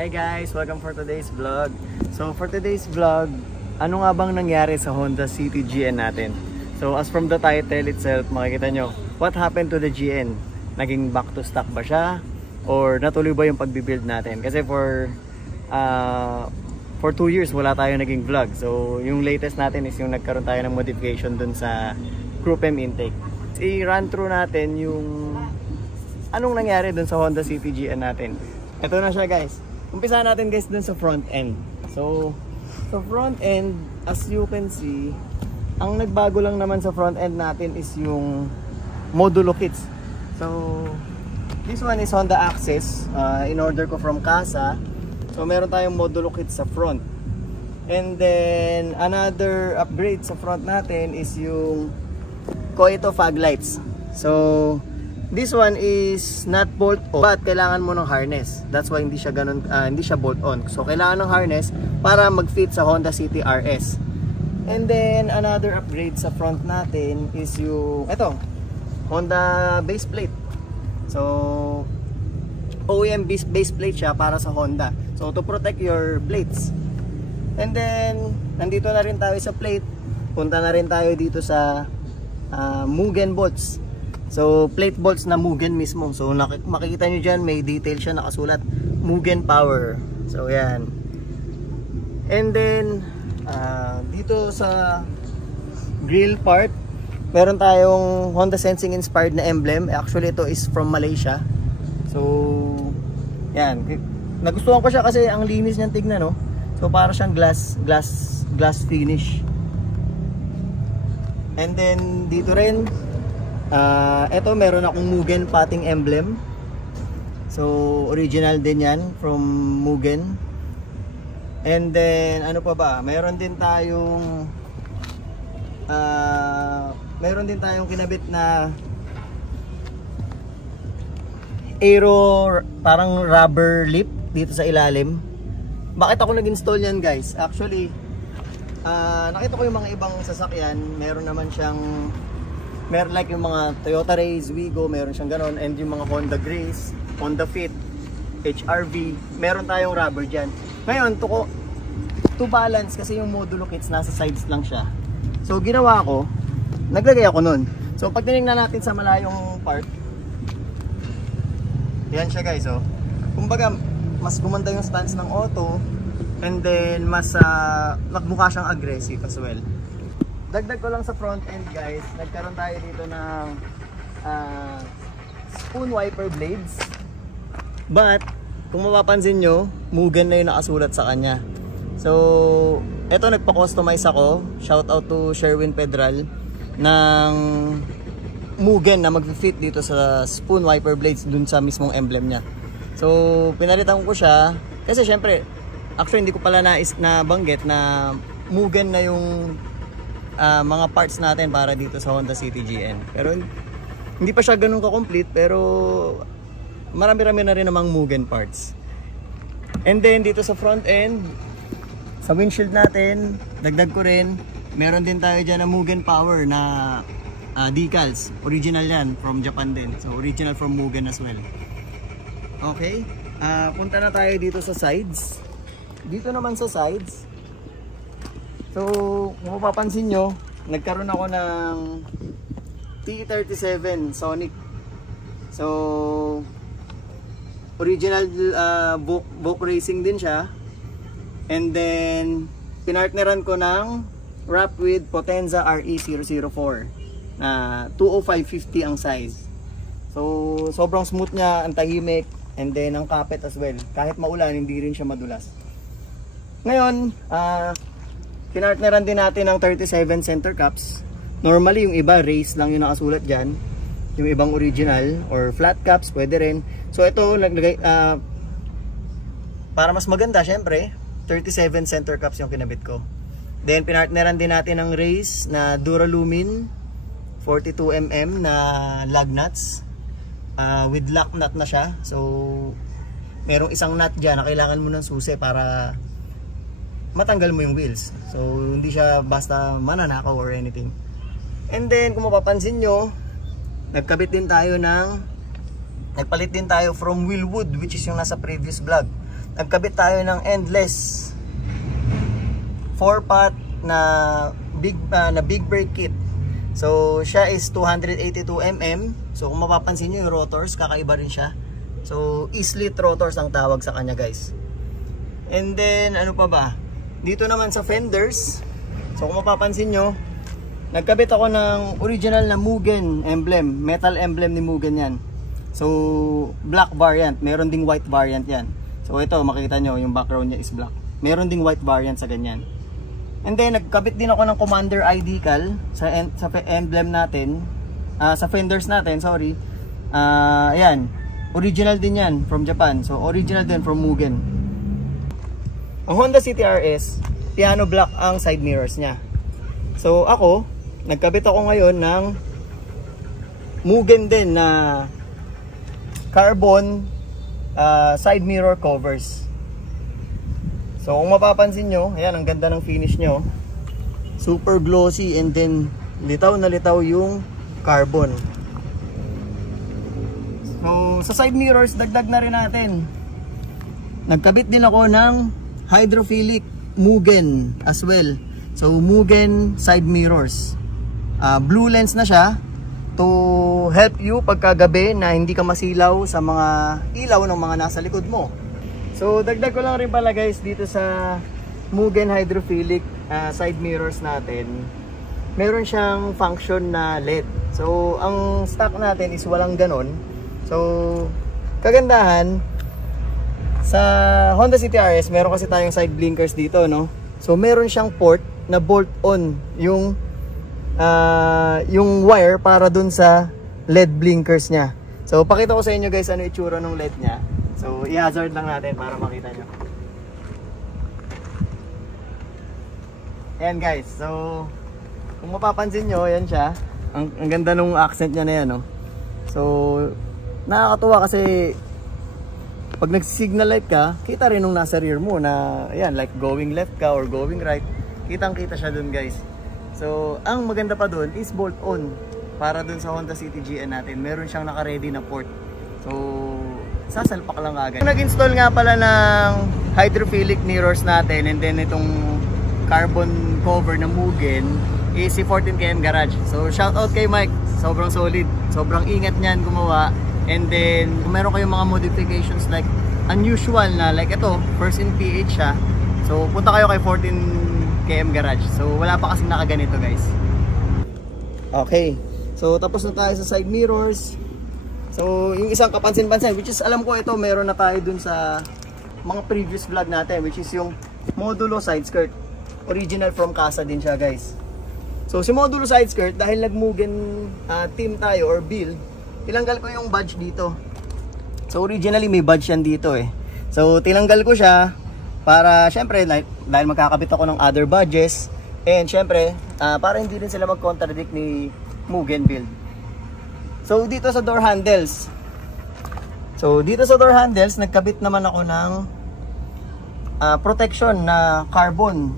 Hi guys! Welcome for today's vlog. So for today's vlog, ano nga bang nangyari sa Honda City GN natin? So as from the title itself, makikita nyo, what happened to the GN? Naging back to stock ba siya? Or natuloy ba yung pagbibuild natin? Kasi for 2 years wala tayo naging vlog. So yung latest natin is yung nagkaroon tayo ng modification dun sa Group M intake. I-run through natin yung anong nangyari dun sa Honda City GN natin. Ito na siya guys. Umpisa natin guys dun sa front end. So sa front end, as you can see, ang nagbago lang naman sa front end natin is yung modulo kits. So this one is Honda Access. In order ko from Casa. So meron tayong modulo kits sa front. And then another upgrade sa front natin is yung Koito fog lights. So this one is not bolt on, but kailangan mo ng harness. That's why hindi siya ganun, hindi siya bolt on. So kailangan ng harness para mag-fit sa Honda City RS. And then another upgrade sa front natin is yung Honda base plate. So OEM base plate siya para sa Honda. So to protect your plates. And then nandito na rin tayo sa plate. Punta na rin tayo dito sa Mugen bolts. So plate bolts na Mugen mismo. So makikita nyo dyan, may detail siya nakasulat Mugen Power. So yan. And then dito sa grill part, meron tayong Honda Sensing inspired na emblem. Actually ito is from Malaysia. So yan, nagustuhan ko siya kasi ang linis niyang tignan, no? So para siyang glass finish. And then dito rin eto meron akong Mugen pating emblem. So original din yan from Mugen. And then ano pa ba? Meron din tayong kinabit na aero parang rubber lip dito sa ilalim. Bakit ako nag-install yan guys? Actually nakita ko yung mga ibang sasakyan, meron naman siyang like yung mga Toyota Race, Wigo, meron siyang ganon, and yung mga Honda Grace, Honda Fit, HRV, meron tayong rubber dyan. Ngayon, to balance, kasi yung modulo kits nasa sides lang siya. So ginawa ko, naglagay ako nun. So pag tinignan natin sa malayong part, yan siya guys, oh. Kumbaga, mas gumanda yung stance ng auto, and then mas nagmukha siyang aggressive as well. Dagdag ko lang sa front end guys, nagkaroon tayo dito ng spoon wiper blades. But kung mapapansin nyo, Mugen na yung nakasulat sa kanya. So eto, nagpa-customize ako. Shout out to Sherwin Pedral ng Mugen na mag-fit dito sa spoon wiper blades dun sa mismong emblem niya. So pinalitan ko siya kasi syempre, actually hindi ko pala nabanggit na Mugen na yung mga parts natin para dito sa Honda City GN. Pero hindi pa siya ganun ka-complete, pero marami-rami na rin namang Mugen parts. And then dito sa front end, sa windshield natin, dagdag ko rin, meron din tayo dyan na Mugen Power na decals. Original yan, from Japan din. So original from Mugen as well. Okay, punta na tayo dito sa sides. Dito naman sa sides, so kung mapapansin nyo, nagkaroon ako ng T37 Sonic. So original book racing din siya. And then pinartneran ko ng wrap with Potenza RE004 na 205/50 ang size. So sobrang smooth niya, ang tahimik, and then ang kapit as well. Kahit maulan, hindi rin siya madulas. Ngayon, pinartneran din natin ng 37 center caps. Normally yung iba race lang yung nakasulat dyan, yung ibang original or flat caps pwede rin. So ito naglagay para mas maganda, syempre 37 center caps yung kinabit ko. Then pinartneran din natin ng race na Duralumin 42mm na lug nuts with lock nut na siya. So merong isang nut dyan na kailangan mo ng susi para matanggal mo yung wheels. So hindi siya basta mananakaw or anything. And then kung mapapansin nyo, nagpalit din tayo from Willwood, which is yung nasa previous vlog. nagkabit tayo ng endless 4-pot na big brake kit. So siya is 282 mm. So kung mapapansin nyo yung rotors, kakaiba rin siya. So e-slit rotors ang tawag sa kanya guys. And then ano pa ba? Dito naman sa fenders, so kung mapapansin nyo, nagkabit ako ng original na Mugen emblem, metal emblem ni Mugen yan. So black variant, meron ding white variant yan. So ito makikita nyo yung background niya is black. Meron ding white variant sa ganyan. And then nagkabit din ako ng Commander ID cal sa emblem natin, sa fenders natin, sorry. Ayan, original din yan from Japan. So original din from Mugen. Ang Honda City RS, piano black ang side mirrors niya. So ako, nagkabit ako ngayon ng Mugen din na carbon side mirror covers. So kung mapapansin nyo, ayan, ang ganda ng finish nyo. Super glossy and then litaw na litaw yung carbon. So sa side mirrors, dagdag na rin natin. Nagkabit din ako ng hydrophilic Mugen as well. So Mugen side mirrors. Blue lens na siya to help you pagkagabi na hindi ka masilaw sa mga ilaw ng mga nasa likod mo. So dagdag ko lang rin pala guys dito sa Mugen hydrophilic side mirrors natin. Meron siyang function na LED. So ang stock natin is walang ganon. So kagandahan sa Honda City RS, meron kasi tayong side blinkers dito, no? So meron siyang port na bolt on yung wire para dun sa LED blinkers niya. So pakita ko sa inyo guys ano itsura ng LED niya. So i-hazard lang natin para makita nyo. Ayan guys, so kung mapapansin nyo, ayan siya. Ang ganda nung accent niya na yan, no? So nakakatuwa kasi pag nag-signal light ka, kita rin nung nasa rear mo na ayan, like going left ka or going right, kitang-kita siya dun guys. So ang maganda pa dun is bolt on para dun sa Honda City GN natin. Meron siyang naka-ready na port. So sasalpak lang agad. Nag-install nga pala ng hydrophilic mirrors natin and then itong carbon cover na Mugen is si 14KM Garage. So shoutout kay Mike, sobrang solid, sobrang ingat niyan gumawa. And then kung meron kayong mga modifications like unusual na like ito, first in PH siya. So punta kayo kay 14KM Garage. So wala pa kasing nakaganito guys. Okay, so tapos na tayo sa side mirrors. So yung isang kapansin-pansin, which is alam ko ito meron na tayo dun sa mga previous vlog natin, which is yung modulo side skirt. Original from Casa din siya guys. So si modulo side skirt, dahil nag-Mugen team tayo or build, tinanggal ko yung badge dito. So originally may badge yan dito eh. So tinanggal ko siya para syempre dahil magkakabit ako ng other badges, and syempre para hindi rin sila mag-contradict ni Mugen build. So dito sa door handles, nagkabit naman ako ng protection na carbon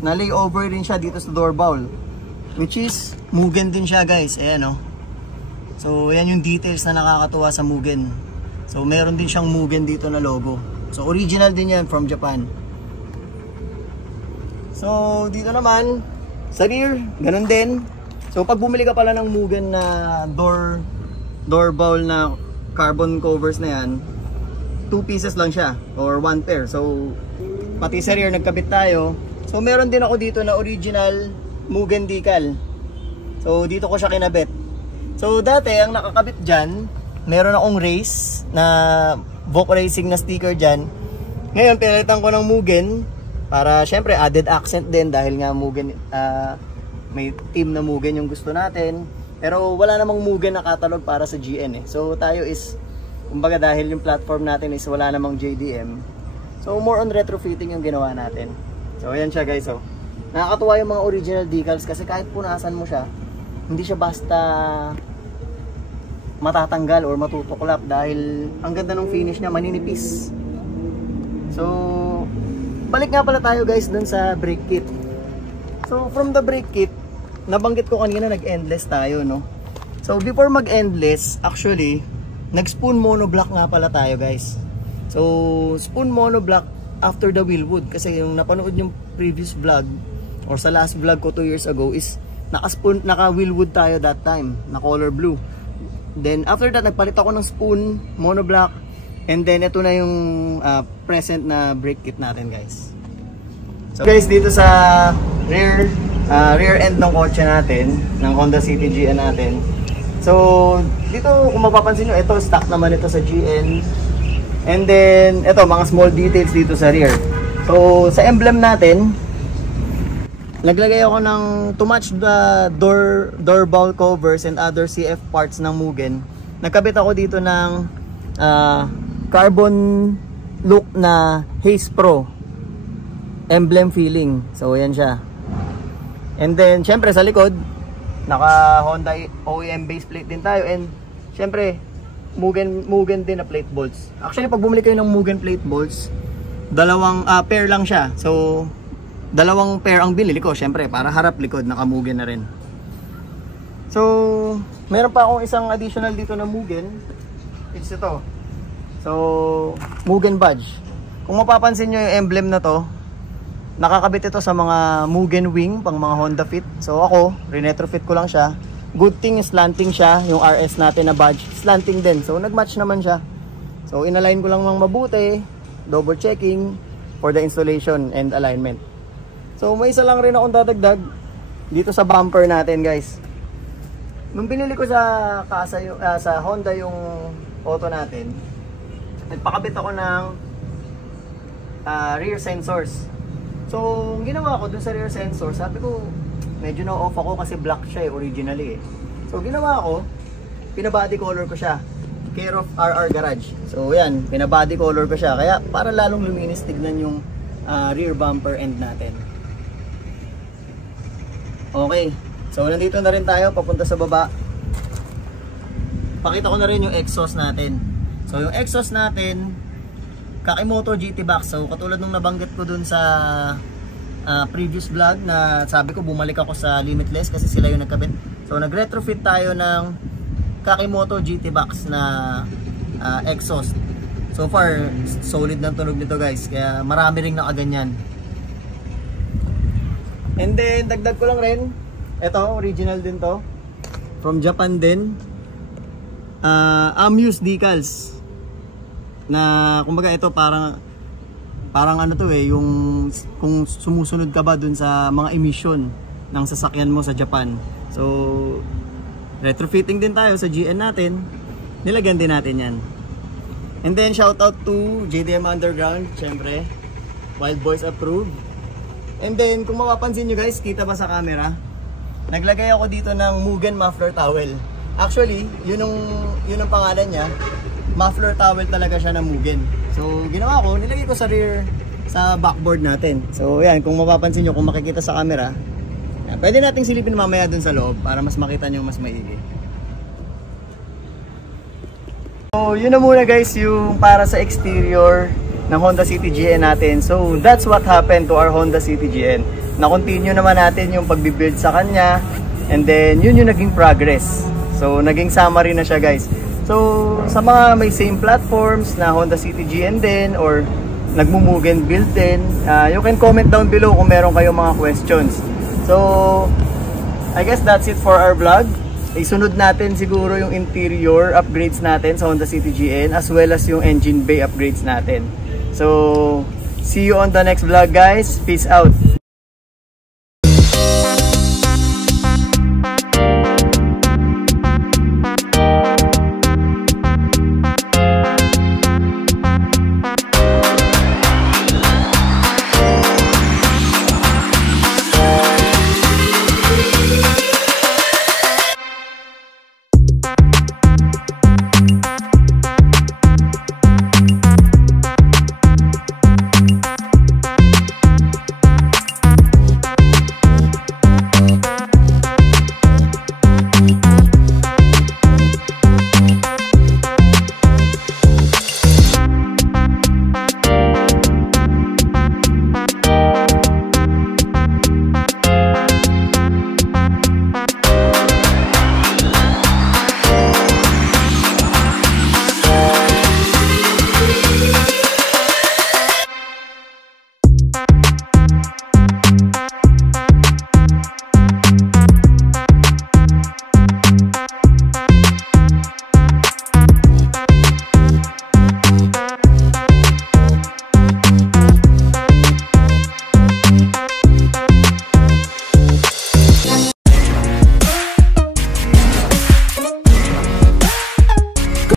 na layover din siya dito sa door bowl, which is Mugen din siya guys. Ayan o. So ayan yung details na nakakatuwa sa Mugen. So meron din siyang Mugen dito na logo. So original din yan from Japan. So dito naman sa rear, ganun din. So pag bumili ka pala ng Mugen na door bowl na carbon covers na yan, 2 pieces lang siya or 1 pair. So pati sa rear nagkabit tayo. So meron din ako dito na original Mugen decal. So dito ko siya kinabit. So dati ang nakakabit dyan, meron akong race na Vogue Racing na sticker dyan. Ngayon pinalitan ko ng Mugen para syempre added accent din dahil nga Mugen, may team na Mugen yung gusto natin. Pero wala namang Mugen na catalog para sa GN eh. So tayo is, kumbaga dahil yung platform natin is wala namang JDM, so more on retrofitting yung ginawa natin. So ayan siya guys, oh. Nakakatuwa yung mga original decals kasi kahit punasan mo siya, hindi siya basta matatanggal or matutuklap dahil ang ganda ng finish niya, maninipis. So balik nga pala tayo guys dun sa brake kit. So from the brake kit, nabanggit ko kanina nag-endless tayo, no? So before mag-endless, actually nag-spoon monoblock nga pala tayo guys. So spoon monoblock after the Wilwood, kasi yung napanood yung previous vlog or sa last vlog ko 2 years ago is naka Wilwood tayo that time, na color blue. Then after that nagpalit ako ng spoon monoblock, and then ito na yung present na brake kit natin, guys. So guys, dito sa rear end ng kotse natin, ng Honda City GN natin. So dito kung mapapansin nyo, ito stock naman ito sa GN. And then, ito, mga small details dito sa rear. So, sa emblem natin, naglagay ako ng, to match the door bowl covers and other CF parts ng Mugen, nagkabit ako dito ng carbon look na Haze Pro emblem feeling. So, yan siya. And then, syempre sa likod, naka Honda OEM base plate din tayo. And, syempre, Mugen din na plate bolts. Actually, pag bumili kayo ng Mugen plate bolts, dalawang pair lang siya. So, dalawang pair ang binili ko, syempre, para harap likod, naka Mugen na rin. So, meron pa akong isang additional dito na Mugen. It's ito. So, Mugen badge. Kung mapapansin nyo yung emblem na to, nakakabit ito sa mga Mugen wing, pang mga Honda Fit. So, ako, retrofit ko lang siya. Good thing is slanting siya, yung RS natin na badge, slanting din. So nagmatch naman siya. So inalign ko lang ng mabuti, double checking for the installation and alignment. So may isa lang rin akong dadagdag dito sa bumper natin, guys. Nung binili ko sa sa Honda yung auto natin, nagpakabit ako ng rear sensors. So ginawa ko dun sa rear sensor, sabi ko medyo na-off ako kasi black siya originally eh. So ginawa ko, pinabody color ko siya. Care of RR Garage. So yan, pinabody color ko siya. Kaya para lalong luminis, tignan yung rear bumper end natin. Okay. So nandito na rin tayo, papunta sa baba. Pakita ko na rin yung exhaust natin. So yung exhaust natin, Kakimoto GT Box. So katulad nung nabanggit ko dun sa previous vlog na sabi ko bumalik ako sa Limitless kasi sila yung nagkabit. So nag-retrofit tayo ng Kakimoto GT Box na exhaust. So far solid ng tunog nito, guys, kaya marami ring nakaganyan. And then dagdag ko lang rin, ito original din to, from Japan din, Amuse decals na kumbaga ito parang ano to yung kung sumusunod ka ba dun sa mga emission ng sasakyan mo sa Japan. So retrofitting din tayo sa GN natin, nilagyan din natin yan. And then shout out to JDM Underground, syempre Wild Boys approved. And then kung mapapansin nyo, guys, kita ba sa camera, naglagay ako dito ng Mugen muffler towel. Actually yun ang pangalan niya, muffler towel talaga siya na Mugen. So ginawa ko, nilagay ko sa rear, sa backboard natin. So yan, kung mapapansin nyo, kung makikita sa camera, yan, pwede nating silipin mamaya dun sa loob para mas makita nyo mas maigi. So yun na muna, guys, yung para sa exterior ng Honda City GN natin. So that's what happened to our Honda City GN. Na-continue naman natin yung pagbibuild sa kanya, and then yun yung naging progress. So naging summary na siya, guys. So, sa mga may same platforms na Honda City GN din or nagmumugen build din, you can comment down below kung meron kayong mga questions. So, I guess that's it for our vlog. Isunod natin siguro yung interior upgrades natin sa Honda City GN as well as yung engine bay upgrades natin. So, see you on the next vlog, guys. Peace out!